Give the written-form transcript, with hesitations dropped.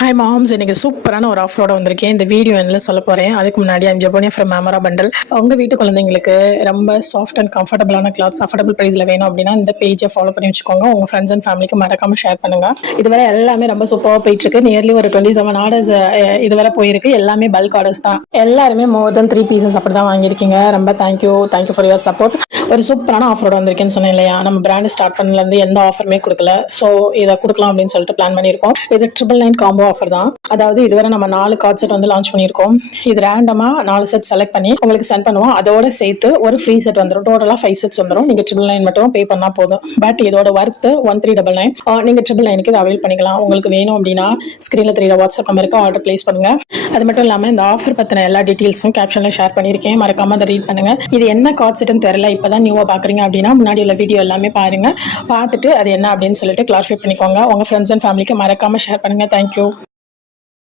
Hi moms, இன்னைக்கு சூப்பரான ஒரு ஆஃபரோட வந்திருக்கேன். இந்த வீடியோ என்ன சொல்ல போறேன். அதுக்கு முன்னாடி ஐம் ஜெபோனியா ஃப்ரம் மேமரா பண்டல். உங்க வீட்டு குழந்தைங்களுக்கு ரொம்ப சாஃப்ட் அண்ட் கம்ஃபர்டபுளான கிளாத்ஸ் அஃபோர்டபுள் பிரைஸ்ல வேணும் அப்படின்னா இந்த பேஜை ஃபாலோ பண்ணி வச்சுக்கோங்க. உங்க ஃப்ரெண்ட்ஸ் அண்ட் ஃபேமிலிக்கு மறக்காம ஷேர் பண்ணுங்க. இதுவரை எல்லாமே ரொம்ப சூப்பராக போயிட்டு இருக்கு. நியர்லி ஒரு 27 ஆர்டர்ஸ் இதுவரை போயிருக்கு. எல்லாமே பல்க் ஆர்டர்ஸ் தான். எல்லாருமே மோர் தென் 3 பீசஸ் அப்படி தான் வாங்கியிருக்கீங்க. ரொம்ப தேங்க்யூ ஃபார் யுவர் சப்போர்ட். ஒரு சூப்பரான ஆஃபரோட வந்திருக்கேன்னு சொன்னேன் இல்லையா. நம்ம பிராண்ட் ஸ்டார்ட் பண்ணலேருந்து எந்த ஆஃபருமே கொடுக்கல. ஸோ இதை கொடுக்கலாம் அப்படின்னு சொல்லிட்டு பிளான் பண்ணியிருக்கோம். இது 999 காம்போ ஆஃபர் தான். அதாவது இதுவரை நம்ம 4 கார்ட் செட் வந்து லான்ச் பண்ணியிருக்கோம். இது ரேண்டமா 4 செட் செலக்ட் பண்ணி உங்களுக்கு சென்ட் பண்ணுவோம். அதோட சேர்த்து ஒரு ஃப்ரீ செட் வந்துடும். டோட்டலா 5 செட்ஸ் வந்துடும். நீங்க 999 மட்டும் பே பண்ணா போதும். பட் இதோட ஒர்த் 1399. நீங்க 999 இதை அவைல் பண்ணிக்கலாம். உங்களுக்கு வேணும் அப்படின்னா ஸ்கிரீன்ல தெரியுற வாட்ஸ்அப் நம்பருக்கு ஆர்டர் பிளேஸ் பண்ணுங்க. அது மட்டும் இல்லாம இந்த ஆஃபர் பத்தின எல்லா டீடைல்ஸும் கேப்ஷன்ல ஷேர் பண்ணிருக்கேன். மறக்காம அதை ரீட் பண்ணுங்க. இது என்ன கார்ட் செட்னு தெரியல, இப்பதான் நியூவா பாக்குறீங்க அப்படின்னா முன்னாடி உள்ள வீடியோ எல்லாமே பாருங்க. பார்த்துட்டு அது என்ன அப்படின்னு சொல்லிட்டு கிளாரிஃபை பண்ணிக்கோங்க. உங்க ஃப்ரெண்ட்ஸ் அண்ட் ஃபேமிலிக்கு மறக்காம ஷேர் பண்ணுங்க. தேங்க்யூ.